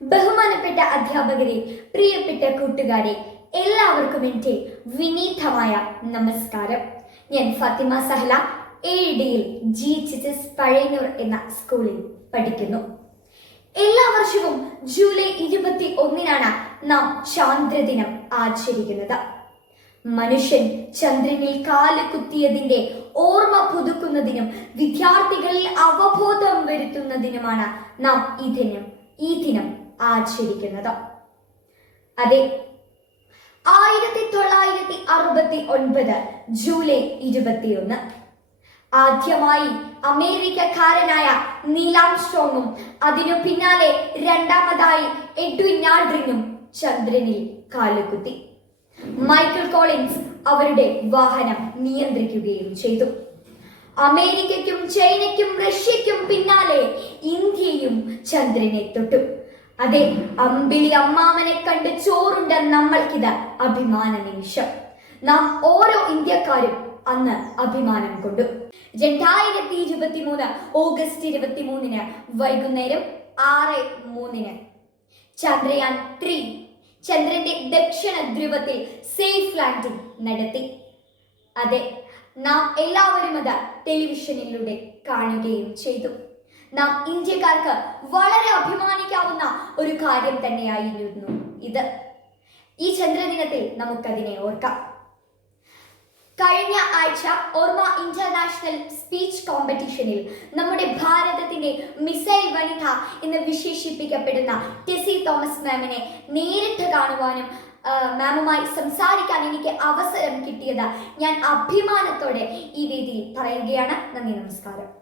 ബഹുമാനപ്പെട്ട അധ്യാപകരെ പ്രിയപ്പെട്ട കൂട്ടുകാരെ എല്ലാവർക്കും എന്റെ വിനീതമായ നമസ്കാരം. ഞാൻ ഫാത്തിമ സഹല ഡിയിൽ ജി എച്ച് എസ് പഴയന്നൂർ എന്ന സ്കൂളിൽ പഠിക്കുന്നു. എല്ലാ വർഷവും ജൂലൈ ഇരുപത്തി ഒന്നിനാണ് നാം ചാന്ദ്രദിനം ആചരിക്കുന്നത്. മനുഷ്യൻ ചന്ദ്രനിൽ കാൽ കുത്തിയതിന്റെ ഓർമ്മ പുതുക്കുന്നതിനും വിദ്യാർത്ഥികളിൽ അവബോധം വരുത്തുന്നതിനുമാണ് നാം ഈ ദിനം ഈ ദിനം ആചരിക്കുന്നത്. അതെ ആയിരത്തി തൊള്ളായിരത്തി അറുപത്തി ഒൻപത് ജൂലൈ ഇരുപത്തിയൊന്ന്. ആദ്യമായി അമേരിക്കക്കാരനായ നീലാം സ്ട്രോങ്ങും അതിനു പിന്നാലെ രണ്ടാമതായി എഡ്വിൻ ആൾഡ്രിനും ചന്ദ്രനിൽ കാലുകുത്തി. മൈക്കിൾ കോളിൻസ് അവരുടെ വാഹനം നിയന്ത്രിക്കുകയും ചെയ്തു. അമേരിക്കയ്ക്കും ചൈനയ്ക്കും റഷ്യയ്ക്കും പിന്നാലെ ഇന്ത്യയും ചന്ദ്രനെ തൊട്ടു. അതെ അമ്പിളി അമ്മാമനെ കണ്ട് ചോറുണ്ട നമ്മൾക്കിത് അഭിമാന നിമിഷം. നാം ഓരോ ഇന്ത്യക്കാരും അന്ന് അഭിമാനം കൊണ്ടു. രണ്ടായിരത്തി ഇരുപത്തി മൂന്ന് ഓഗസ്റ്റ് ഇരുപത്തി മൂന്നിന് വൈകുന്നേരം ആറ് മൂന്നിന് ചന്ദ്രയാൻ ത്രീ ചന്ദ്രന്റെ ദക്ഷിണ ധ്രുവത്തിൽ സേഫ് ലാൻഡിംഗ് നടത്തി. അതെ നാം എല്ലാവരും അത് ടെലിവിഷനിലൂടെ കാണുകയും ചെയ്തു. നാം ഇന്ത്യക്കാർക്ക് വളരെ അഭിമാനിക്കാവുന്ന ഒരു കാര്യം തന്നെയായിരുന്നു ഇത്. ഈ ചന്ദ്രദിനത്തിൽ നമുക്കതിനെ ഓർക്കാം. കഴിഞ്ഞ ആഴ്ച ഓർമ്മ ഇന്റർനാഷണൽ സ്പീച്ച് കോമ്പറ്റീഷനിൽ നമ്മുടെ ഭാരതത്തിന്റെ മിസൈൽ വനിത എന്ന് വിശേഷിപ്പിക്കപ്പെടുന്ന ടെസി തോമസ് മാമിനെ നേരിട്ട് കാണുവാനും മാമുമായി സംസാരിക്കാൻ എനിക്ക് അവസരം കിട്ടിയത് ഞാൻ അഭിമാനത്തോടെ ഈ വേദിയിൽ പറയുകയാണ്. നന്ദി നമസ്കാരം.